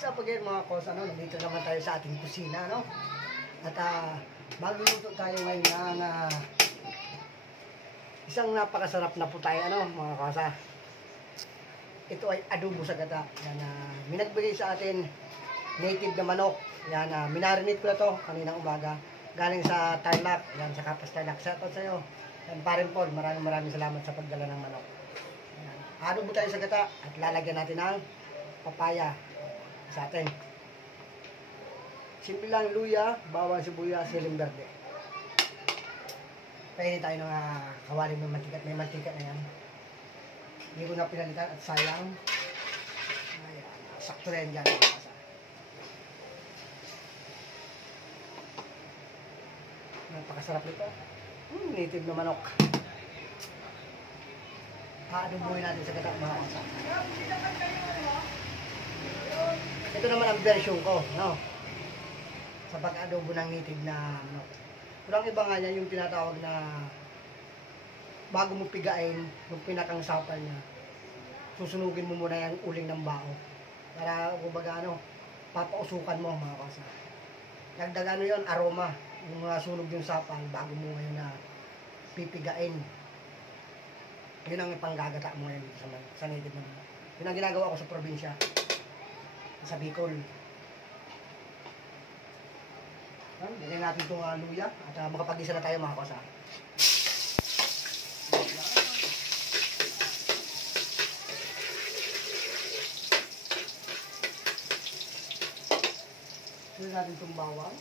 What's up again mga kos, nandito naman tayo sa ating kusina, no? At magluluto tayo ngayon ng isang napakasarap na putay, mga kos, Ito ay adobo sa gata. Yan, minagbigay sa atin native na manok. Yan, minarinate ko na to kaninang umaga. Galing sa Tarlac, yan, sa Kapas Tarlac. Shout out sa iyo. Yan, Parin Paul, maraming salamat sa pagdala ng manok. Yan, adobo tayo sa gata at lalagyan natin ng papaya sa atin. Simple lang, luya, bawang sibuyas, siling berde. Pahingi tayo ng kawali ng mantika. May mantika na yan. Hindi ko na pinalitan at sayang. Ayan, sakto rin dyan. Napakasarap nito. Native na manok. Adobohin natin sa gata, mga kasa. Ito naman ang version ko, no? Sa pag-adobo ng native na manok. Kurang iba nga niya yung tinatawag na bago mo pigain, yung pinakang sapal niya, susunugin mo muna yung uling ng bao. Para, kumbaga, papausukan mo, mga kasa. Dagdag yun, aroma. Yung sunog yung sapal, bago mo ngayon na pipigain. Yun ang ipanggagata mo ngayon sa native na manok. Yun ang ginagawa ko sa probinsya. Sa Bicol. Bigyan natin itong luya at makapag-isa na tayo, mga kosa. Bigyan natin itong bawang.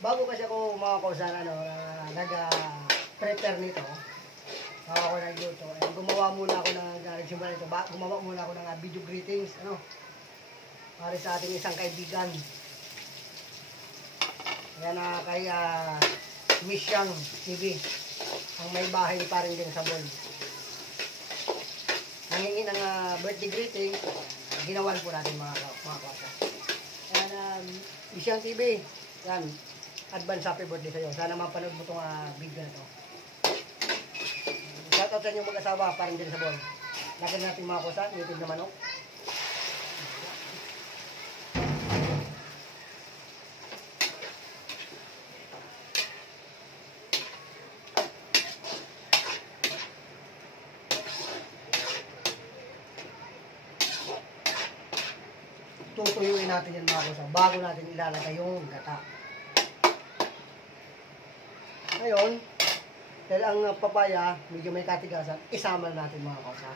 Bago kasi ako mga kausan, nag-prepare nito, bago ako nagluto, gumawa muna ako nagsimula nito, gumawa muna ako ng video greetings, para sa ating isang kaibigan. Ayan, kay Miss Yang TV, ang may bahay pa rin din sa Bol. Nangingi ng birthday greeting, ginawan po natin mga kausan. Ayan, Miss Yang TV, yan. Advance happy birthday sa'yo. Sana mapanood mo itong video na ito. Shoutout sa inyong mag-asawa, parang din sa Bol. Lagyan natin mga kusa, native na manok. Tutuyuin natin yan mga kusa, bago natin ilalagay yung gata. Ngayon, dahil ang papaya, medyo may katigasan, isama natin mga kausa.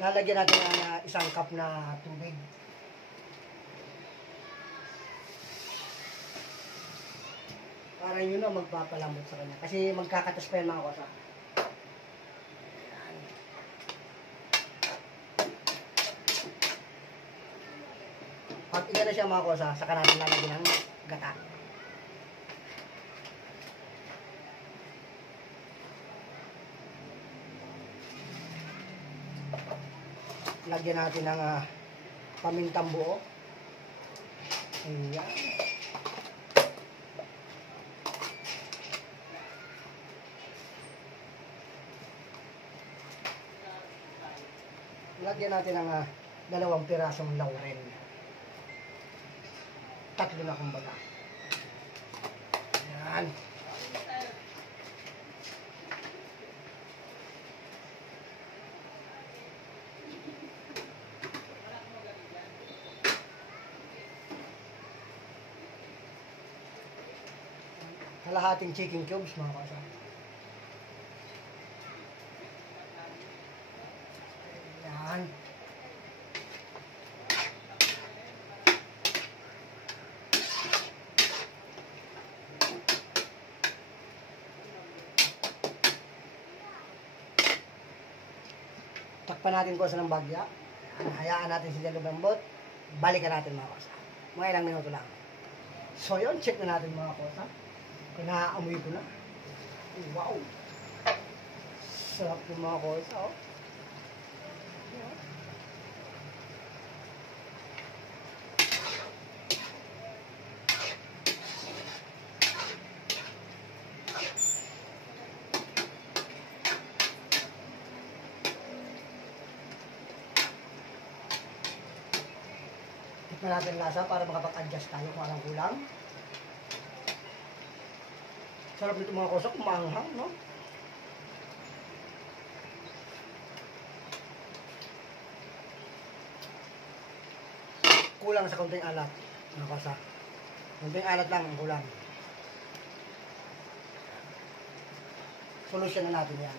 Lalagyan natin ng isang cup na tubig. Para yun na magpapalambot sa kanya. Kasi magkakatas pa yan mga kosa. Ayan. Pag iga na siya mga kosa, saka natin lalagyan ng gata. Lagyan natin ng pamintang buo. Ayan. Lagyan natin ng 2 pirasong laurel. 3 na kumbaga. Ayan. Kalahating chicken cubes mga kasa. Ayan. Takpan natin ko sa ng bagya. Hayaan natin siya lumambot. Balikan natin mga kosa. Mga ilang minuto lang. So yun, check na natin mga kosa. Kung naaamoy ko na. Wow! Sarap yung mga kosa, oh. Tikman natin lasa para makapag-adjust tayo kung anong kulang. Sarap nito mga kosa, kumanghang, no? Kulang sa konting alat, mga kosa. Konting alat lang ang kulang. Solusyon na natin yan.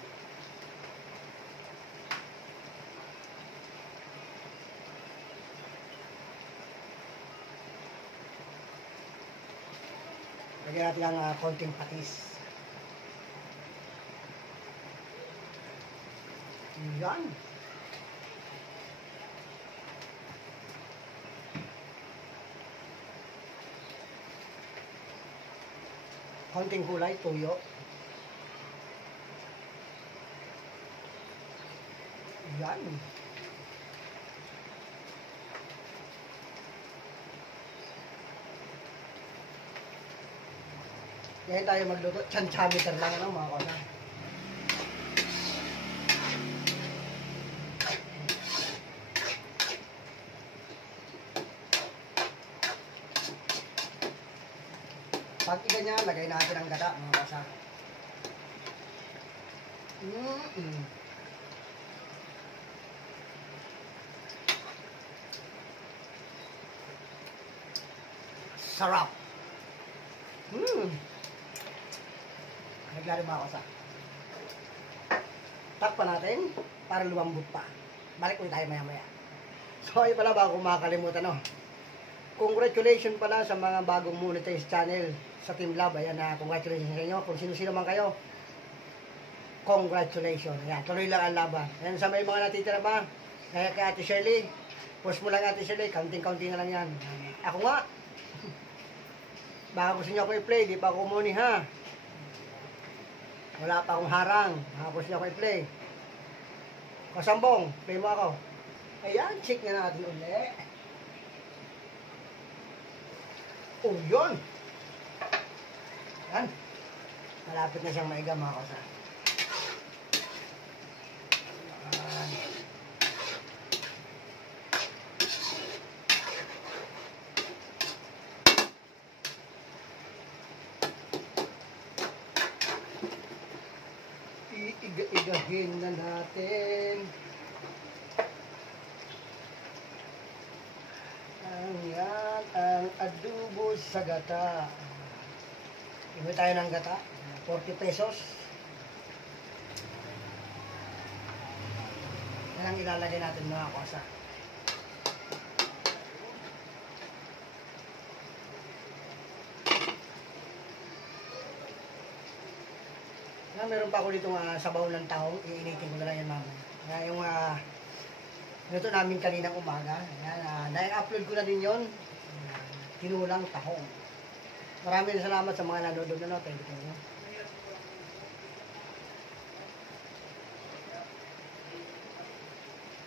Lagyan natin ang konting patis. Yan. Konting kulay, tuyo. Yan. Ngayon tayo magluto. Chan-chameter lang, ano, mga kosa. Pag iganyan, lagay natin ang gata, mga kosa. Sarap! Naglaro mga kosa. Takpan natin para lumambot pa. Balik ulit tayo maya maya. So ayun pala, bago makakalimutan, no? Congratulations pala sa mga bagong monetized channel sa Team Lab. Ayan na, congratulations sa inyo. Kung sino-sino man kayo, congratulations. Ayan, tuloy lang ang laban. Ayan, sa may mga natitira ba, kaya kay Ate Shirley, post mo lang Ate Shirley, counting-counting na lang yan. Ako nga, baka gusto nyo ako i-play, di pa ako muni ha. Wala pa akong harang. Baka gusto nyo ako i-play. Kasambong, play mo ako. Ayan, check na natin ulit. Oh, yun. Yan. Malapit na siyang maiga mga kosa. Yan. Iiga-igahin na natin. Yan ang adobo sa gata. Iwi tayo ng gata. 40 pesos. Yan ang ilalagay natin mga kosa. Meron pa ako dito sabaw ng taong. Iinitin ko na lang yan mamaya. Yung ito namin kaninang umaga. Na-upload ko na din yun. Tinulang tahong. Maraming salamat sa mga nanonood na. Thank you.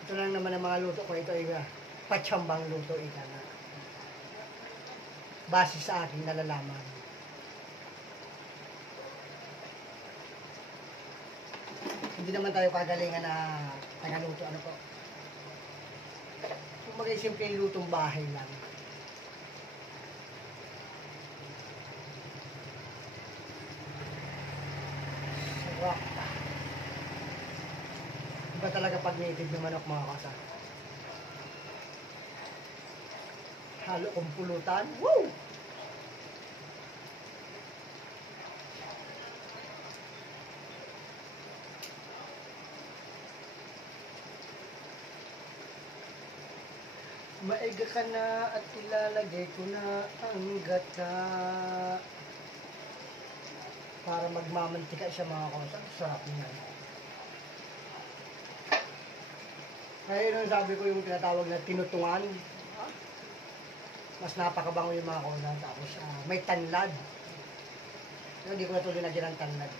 Ito lang naman ang mga luto ko. Ito ay patsambang luto. Ika na. Base sa aking nalalaman. Hindi naman tayo kagalingan na tagaluto. Ano po? Kumbaga simple yung lutong bahay lang. Sarap. Iba talaga pag native yung manok mga kasa. Halo kong pulutan. Woo! Maiga ka na at ilalagay ko na ang gata para magmamantika siya mga kosa. Sarap niyan. Kaya yun sabi ko yung tinatawag na tinutungan. Mas napakabango yung mga kosa. Tapos may tanlad. Pero hindi ko na tuloy lagyan ng tanlad.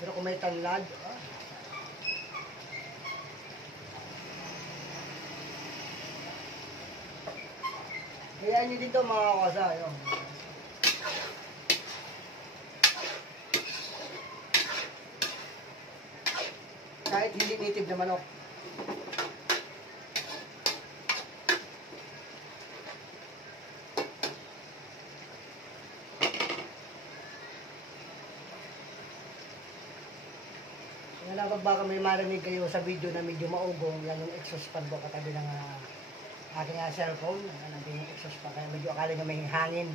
Pero kung may tanlad, kaya nyo dito mga kosa. Yun. Kahit hindi native na manok. Kaya baka may marinig kayo sa video na medyo maugong, yan yung exhaust fan ko katabi ng aking cellphone. Nandun yung exhaust fan, kaya medyo akala nyo may hangin.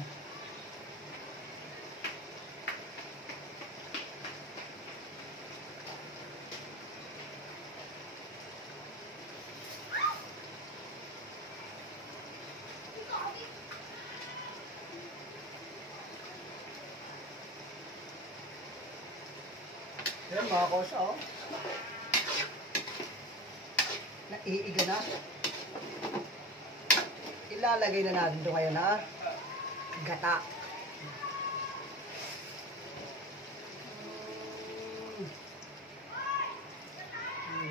Ayan mga kosa, oh. Naiiga na. Ilalagay na natin ito ngayon na gata.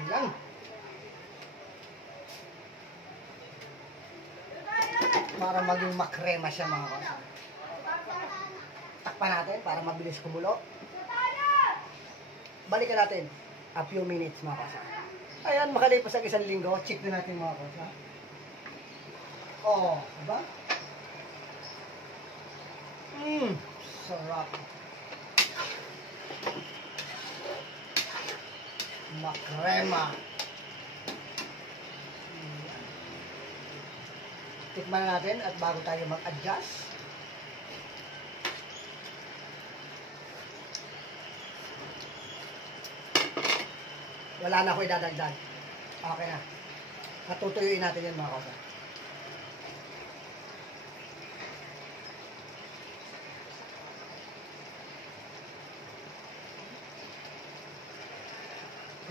Lang. Para maging makrema siya mga kosa. Takpan natin para mabilis kumulo. Balikan natin a few minutes mga kosa. Ayan, makalipas ang 1 linggo. Check na natin mga kosa. Oh, diba? Sarap. Makrema. Tikman na natin at bago tayo mag-adjust. Wala na ako idadagdag. Okay na. Natutuyuin natin yan mga kosa.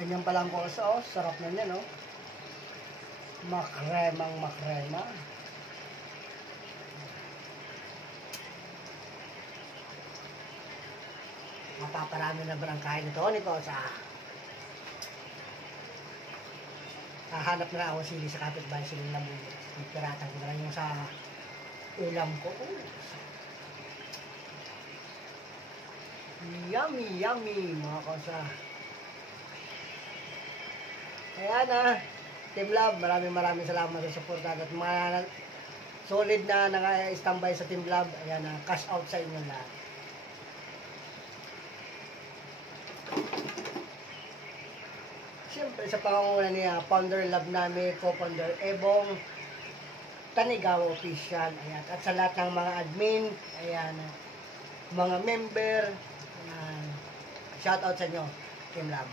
Ganyan palang kosa, oh. Sarap na yan, oh. Makremang makrema. Mapaparami na ba ng kain ito ni kosa? Hahanap na ako sili sa kapitbahay, sili na muli. Piratan ko na lang yung sa ulam ko. Yummy, yummy mga kosa. Kaya na, Team Love, maraming salamat sa support at mga solid na naka-standby sa Team Love. Ayan na, cash out sa inyo lahat. Siyempre sa pangunguna niya, Founder Love namin, Co-Founder Ebong, Tanigawa Official, ayan. At sa lahat ng mga admin, ayan, mga member, ayan. Shout out sa inyo, Team Love.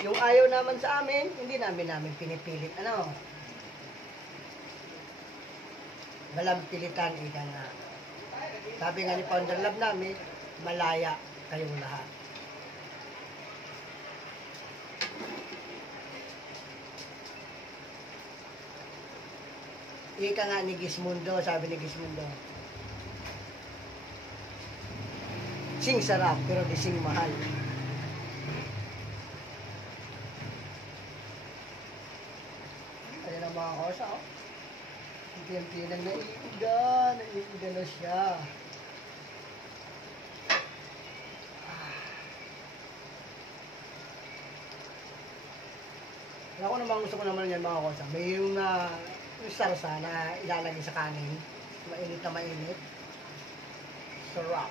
Yung ayaw naman sa amin, hindi namin pinipilit. Ano? Walang pilitan, ika nga. Sabi nga ni Founder Love namin, malaya kayong lahat. Ika nga ni Gismundo, sabi ni Gismundo. Sing sarap, pero di sing mahal. Ayan ang mga kosa, oh. Unti-unti lang naiiga na siya. Ako naman gusto ko naman yan mga kosa. May yung sarsa na ilalagay sa kanin. Mainit na mainit. Sarap.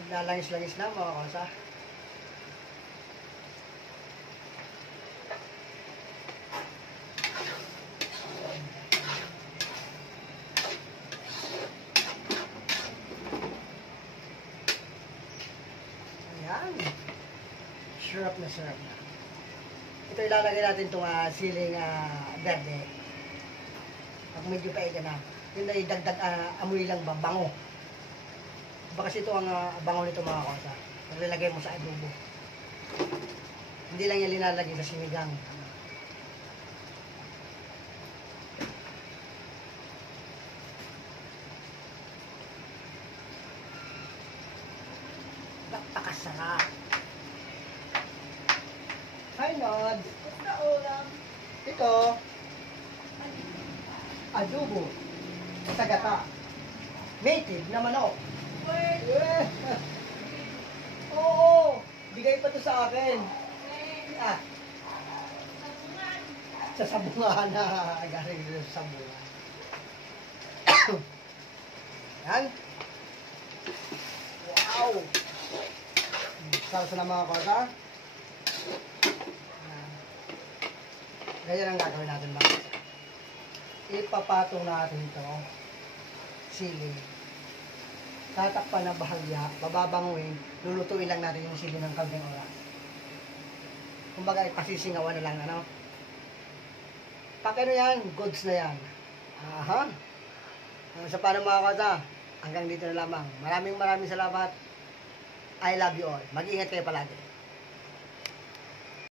Naglalangis-langis na mga kosa. Yan. Syrup na syrup na. Ito ilalagay natin itong siling verde. Pag medyo paida na, yun ay dagdag amoy lang ba, bango. Baka kasi ito ang bango nito mga kosa. Nilagay mo sa adobo. Hindi lang yan linalagay sa sinigang. Napakasarap. Hi, Nod. Basta ulam. Ito, adobo sa gata. Native na manok. Wait. Eh, Oo, bigay pa to sa akin. Ah, sa sabungan na galing dito sa sabungan. Yan. Wow! Salsa na mga kota. Ganyan ang gagawin natin mga. Ipapatong natin ito. Sili. Tatakpan na bahagya, bababanguin, lulutuin lang natin yung sili ng kaunting oras. Kumbaga, pasisingawan na lang, ano? Pag ano yan, goods na yan. Aha. Sa paano mga kota, hanggang dito na lamang. Maraming salamat. I love you all. Mag-ingat kayo palagi.